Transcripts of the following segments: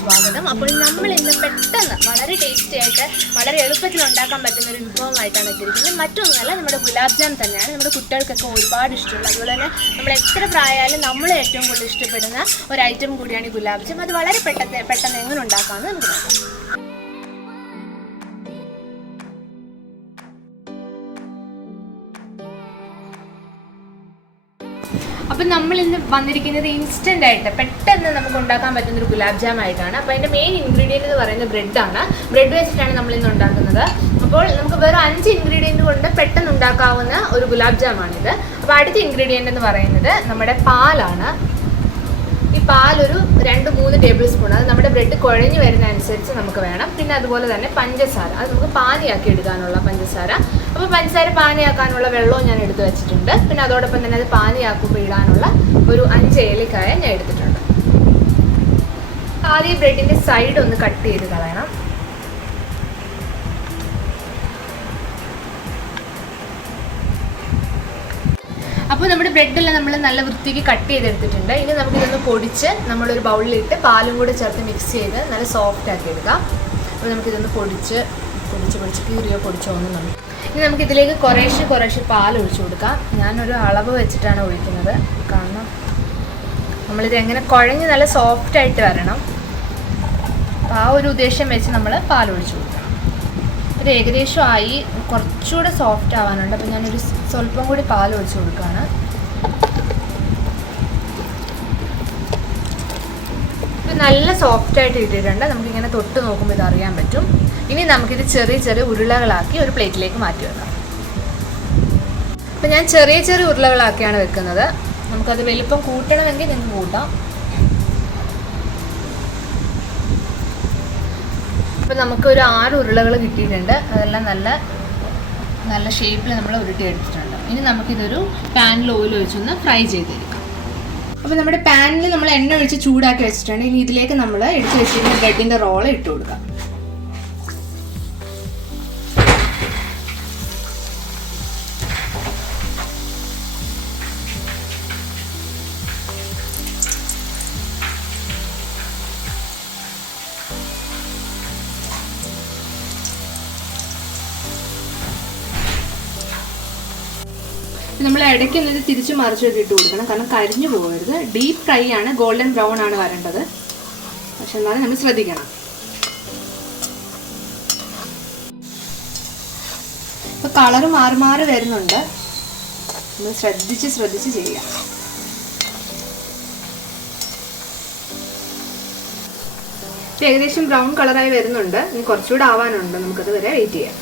സ്വാഗതം. അപ്പോൾ നമ്മൾ ഇന്ന് പെട്ടെന്ന് വളരെ ടേസ്റ്റി ആയിട്ട് വളരെ എളുപ്പത്തിൽ ഉണ്ടാക്കാൻ പറ്റുന്ന ഒരു വിഭവമായിട്ടാണ് എത്തിയിരിക്കുന്നത്. മറ്റൊന്നുമല്ല, നമ്മുടെ ഗുലാബ് ജാം തന്നെയാണ്. നമ്മുടെ കുട്ടികൾക്കൊക്കെ ഒരുപാട് ഇഷ്ടമുള്ള, അതുപോലെ തന്നെ നമ്മൾ എത്ര പ്രായമായാലും നമ്മൾ ഏറ്റവും കൂടുതൽ ഇഷ്ടപ്പെടുന്ന ഒരു ഐറ്റം കൂടിയാണ് ഈ ഗുലാബ് ജാം. അത് വളരെ പെട്ടെന്ന് എങ്ങനെ ഉണ്ടാക്കാമെന്ന് നമുക്ക് നോക്കാം. അപ്പം നമ്മൾ ഇന്ന് വന്നിരിക്കുന്നത് ഇൻസ്റ്റൻ്റ് ആയിട്ട് പെട്ടെന്ന് നമുക്ക് ഉണ്ടാക്കാൻ പറ്റുന്ന ഒരു ഗുലാബ് ജാം ആയിട്ടാണ്. അപ്പോൾ അതിൻ്റെ മെയിൻ ഇൻഗ്രീഡിയൻറ്റ് എന്ന് പറയുന്നത് ബ്രെഡാണ്. ബ്രെഡ് വെച്ചിട്ടാണ് നമ്മൾ ഇന്ന് ഉണ്ടാക്കുന്നത്. അപ്പോൾ നമുക്ക് വേറെ 5 ഇൻഗ്രീഡിയൻറ്റ് കൊണ്ട് പെട്ടെന്ന് ഉണ്ടാക്കാവുന്ന ഒരു ഗുലാബ് ജാമാണിത്. അപ്പോൾ അടുത്ത ഇൻഗ്രീഡിയൻ്റ് എന്ന് പറയുന്നത് നമ്മുടെ പാലാണ്. ഈ പാലൊരു 2-3 ടേബിൾ സ്പൂൺ, അത് നമ്മുടെ ബ്രെഡ് കുഴഞ്ഞ് വരുന്ന അനുസരിച്ച് നമുക്ക് വേണം. പിന്നെ അതുപോലെ തന്നെ പഞ്ചസാര, അത് നമുക്ക് പാനിയാക്കി എടുക്കാനുള്ള പഞ്ചസാര. അപ്പോൾ പഞ്ചസാര പാനിയാക്കാനുള്ള വെള്ളവും ഞാൻ എടുത്ത് വെച്ചിട്ടുണ്ട്. പിന്നെ അതോടൊപ്പം തന്നെ അത് പാനിയാക്കുമ്പോൾ ഇടാനുള്ള ഒരു 5 ഏലക്കായ ഞാൻ എടുത്തിട്ടുണ്ട്. ആദ്യം ബ്രെഡിൻ്റെ സൈഡ് ഒന്ന് കട്ട് ചെയ്ത് കളയണം. അപ്പോൾ നമ്മുടെ ബ്രെഡെല്ലാം നമ്മൾ നല്ല വൃത്തിക്ക് കട്ട് ചെയ്തെടുത്തിട്ടുണ്ട്. ഇനി നമുക്കിതൊന്ന് പൊടിച്ച് നമ്മളൊരു ബൗളിലിട്ട് പാലും കൂടെ ചേർത്ത് മിക്സ് ചെയ്ത് നല്ല സോഫ്റ്റ് ആക്കി എടുക്കാം. അപ്പോൾ നമുക്കിതൊന്ന് പൊടിച്ച് കീറിയോ പൊടിച്ചോ ഒന്നും നമുക്ക് ഇനി നമുക്കിതിലേക്ക് കുറേശ്ശെ പാൽ ഒഴിച്ചു കൊടുക്കാം. ഞാനൊരു അളവ് വെച്ചിട്ടാണ് ഒഴിക്കുന്നത്, കാരണം നമ്മളിത് എങ്ങനെ കുഴഞ്ഞ് നല്ല സോഫ്റ്റായിട്ട് വരണം. ആ ഒരു ഉദ്ദേശം വെച്ച് നമ്മൾ പാൽ ഒഴിച്ചു കൊടുക്കണം. ഇത് ഏകദേശം ആയി, കുറച്ചുകൂടെ സോഫ്റ്റ് ആവാനുണ്ട്. അപ്പോൾ ഞാനൊരു സ്വല്പം കൂടി പാൽ ഒഴിച്ച് കൊടുക്കുകയാണ്. ഇത് നല്ല സോഫ്റ്റായിട്ട് ഇട്ടിട്ടുണ്ട്. നമുക്കിങ്ങനെ തൊട്ട് നോക്കുമ്പോൾ ഇത് അറിയാൻ പറ്റും. ഇനി നമുക്കിത് ചെറിയ ഉരുളകളാക്കി ഒരു പ്ലേറ്റിലേക്ക് മാറ്റി വെക്കാം. അപ്പോൾ ഞാൻ ചെറിയ ഉരുളകളാക്കിയാണ് വെക്കുന്നത്. നമുക്കത് വലിപ്പം കൂട്ടണമെങ്കിൽ നിങ്ങൾക്ക് കൂട്ടാം. അപ്പോൾ നമുക്കൊരു 6 ഉരുളകൾ കിട്ടിയിട്ടുണ്ട്. അതെല്ലാം നല്ല ഷേപ്പിൽ നമ്മൾ ഉരുട്ടിയെടുത്തിട്ടുണ്ട്. ഇനി നമുക്കിതൊരു പാനിൽ ഓയിൽ ഒഴിച്ചൊന്ന് ഫ്രൈ ചെയ്തെടുക്കാം. അപ്പോൾ നമ്മുടെ പാനിൽ നമ്മൾ എണ്ണ ഒഴിച്ച് ചൂടാക്കി വെച്ചിട്ടുണ്ട്. ഇനി ഇതിലേക്ക് നമ്മൾ എടുത്ത് വെച്ചിരിക്കുന്ന ബ്രെഡിൻ്റെ റോള് ഇട്ട് കൊടുക്കാം. നമ്മൾ ഇടയ്ക്ക് ഒന്നിട്ട് തിരിച്ച് മറിച്ചിട്ട് ഇട്ട് കൊടുക്കണം, കാരണം കരിഞ്ഞു പോകരുത്. ഡീപ്പ് ഫ്രൈ ആണ്, ഗോൾഡൻ ബ്രൗൺ ആണ് വരേണ്ടത്. പക്ഷെ എന്നാലും നമ്മൾ ശ്രദ്ധിക്കണം. ഇപ്പം കളറ് മാറി വരുന്നുണ്ട്. നമ്മൾ ശ്രദ്ധിച്ച് ചെയ്യാം. ഏകദേശം ബ്രൗൺ കളറായി വരുന്നുണ്ട്. ഇനി കുറച്ചുകൂടെ ആവാനുണ്ട്. നമുക്കത് വരെ വെയിറ്റ് ചെയ്യാം.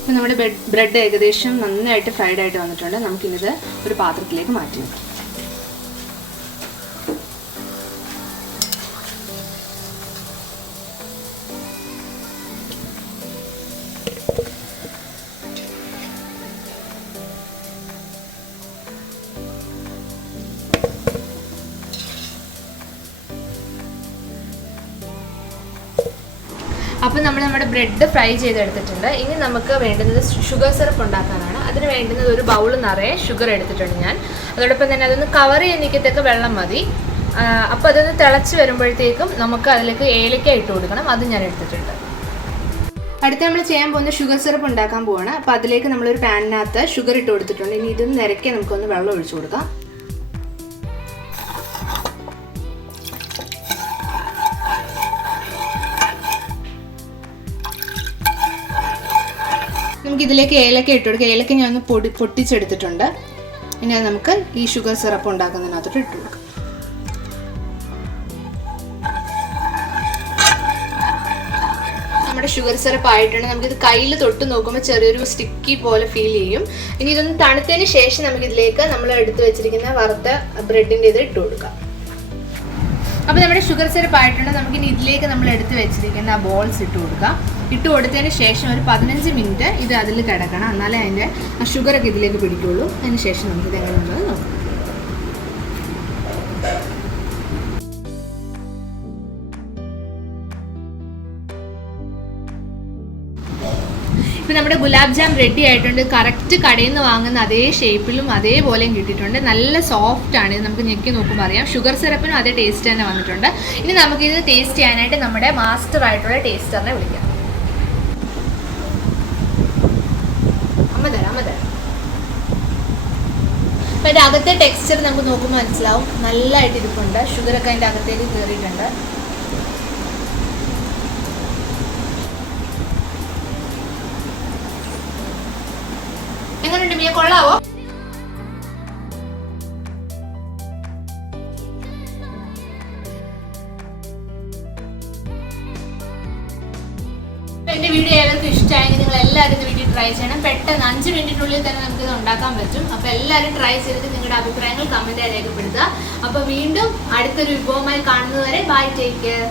ഇപ്പം നമ്മുടെ ബ്രെഡ് ഏകദേശം നന്നായിട്ട് ഫ്രൈഡ് ആയിട്ട് വന്നിട്ടുണ്ട്. നമുക്കിത് ഒരു പാത്രത്തിലേക്ക് മാറ്റി വെക്കാം. അപ്പോൾ നമ്മുടെ ബ്രെഡ് ഫ്രൈ ചെയ്തെടുത്തിട്ടുണ്ട്. ഇനി നമുക്ക് വേണ്ടുന്നത് ഷുഗർ സിറപ്പ് ഉണ്ടാക്കാനാണ്. അതിന് വേണ്ടുന്നത് ഒരു ബൗൾ നിറയെ ഷുഗർ എടുത്തിട്ടുണ്ട് ഞാൻ. അതോടൊപ്പം തന്നെ അതൊന്ന് കവർ ചെയ്യാൻ നിൽക്കത്തൊക്കെ വെള്ളം മതി. അപ്പോൾ അതൊന്ന് തിളച്ച് വരുമ്പോഴത്തേക്കും നമുക്ക് അതിലേക്ക് ഏലക്ക ഇട്ട് കൊടുക്കണം. അത് ഞാൻ എടുത്തിട്ടുണ്ട്. അടുത്ത് നമ്മൾ ചെയ്യാൻ പോകുന്ന ഷുഗർ സിറപ്പ് ഉണ്ടാക്കാൻ പോവാണ്. അപ്പോൾ അതിലേക്ക് നമ്മളൊരു പാനിനകത്ത് ഷുഗർ ഇട്ട് കൊടുത്തിട്ടുണ്ട്. ഇനി ഇതൊന്ന് നിരക്കി നമുക്കൊന്ന് വെള്ളം ഒഴിച്ചു കൊടുക്കാം. നമുക്കിതിലേക്ക് ഏലക്ക ഇട്ട് കൊടുക്കാം. ഏലക്ക ഞാൻ ഒന്ന് പൊട്ടിച്ചെടുത്തിട്ടുണ്ട്. ഇനി അത് നമുക്ക് ഈ ഷുഗർ സിറപ്പ് ഉണ്ടാക്കുന്നതിനകത്തോട്ട് ഇട്ട് കൊടുക്കാം. നമ്മുടെ ഷുഗർ സിറപ്പ് ആയിട്ടുണ്ട്. നമുക്കിത് കയ്യിൽ തൊട്ട് നോക്കുമ്പോൾ ചെറിയൊരു സ്റ്റിക്കി പോലെ ഫീൽ ചെയ്യും. ഇനി ഇതൊന്ന് തണുത്തതിന് ശേഷം നമുക്കിതിലേക്ക് നമ്മൾ എടുത്ത് വെച്ചിരിക്കുന്ന വറുത്ത ബ്രെഡിൻ്റെ ഇത് ഇട്ട് കൊടുക്കാം. അപ്പോൾ നമ്മുടെ ഷുഗർ സിറപ്പ് ആയിട്ടുണ്ട്. നമുക്കിനി ഇതിലേക്ക് നമ്മൾ എടുത്ത് വെച്ചിരിക്കുന്ന ആ ബോൾസ് ഇട്ട് കൊടുക്കാം. ഇട്ട് കൊടുത്തതിന് ശേഷം ഒരു 15 മിനിറ്റ് ഇത് അതിൽ കിടക്കണം. എന്നാലേ അതിൻ്റെ ആ ഷുഗറൊക്കെ ഇതിലേക്ക് പിടിക്കുള്ളൂ. അതിന് ശേഷം നമുക്കിത് എങ്ങനെയുള്ളത് നോക്കാം. ഇപ്പം നമ്മുടെ ഗുലാബ് ജാം റെഡി ആയിട്ടുണ്ട്. കറക്റ്റ് കടയിൽ നിന്ന് വാങ്ങുന്ന അതേ ഷേപ്പിലും അതേപോലെയും കിട്ടിയിട്ടുണ്ട്. നല്ല സോഫ്റ്റ് ആണ്. ഇത് നമുക്ക് ഞെക്കി നോക്കുമ്പോൾ അറിയാം. ഷുഗർ സിറപ്പിനും അതേ ടേസ്റ്റ് തന്നെ വന്നിട്ടുണ്ട്. ഇനി നമുക്കിത് ടേസ്റ്റ് ചെയ്യാനായിട്ട് നമ്മുടെ മാസ്റ്റർ ആയിട്ടുള്ള ടേസ്റ്ററിനെ വിളിക്കാം. അമ്മ തരാം. അപ്പം അതിൻ്റെ അകത്തെ ടെക്സ്ചർ നമുക്ക് നോക്കുമ്പോൾ മനസ്സിലാവും. നല്ലതായിട്ട് ഇരിപ്പുണ്ട്. ഷുഗറൊക്കെ അതിൻ്റെ അകത്തേക്ക് കയറിയിട്ടുണ്ട്. എങ്ങനെയുണ്ട് മിയ, കൊള്ളാവോ? എൻ്റെ വീഡിയോ എല്ലാവർക്കും ഇഷ്ടമായെങ്കിൽ നിങ്ങൾ എല്ലാവരും ഇത് വീട്ടിൽ ട്രൈ ചെയ്യണം. പെട്ടെന്ന് 5 മിനിറ്റിനുള്ളിൽ തന്നെ നമുക്കിത് ഉണ്ടാക്കാൻ പറ്റും. അപ്പോൾ എല്ലാവരും ട്രൈ ചെയ്തിട്ട് നിങ്ങളുടെ അഭിപ്രായങ്ങൾ കമൻറ്റായി രേഖപ്പെടുത്തുക. അപ്പോൾ വീണ്ടും അടുത്തൊരു വിഭവമായി കാണുന്നതുവരെ ബൈ, ടേക്ക് കെയർ.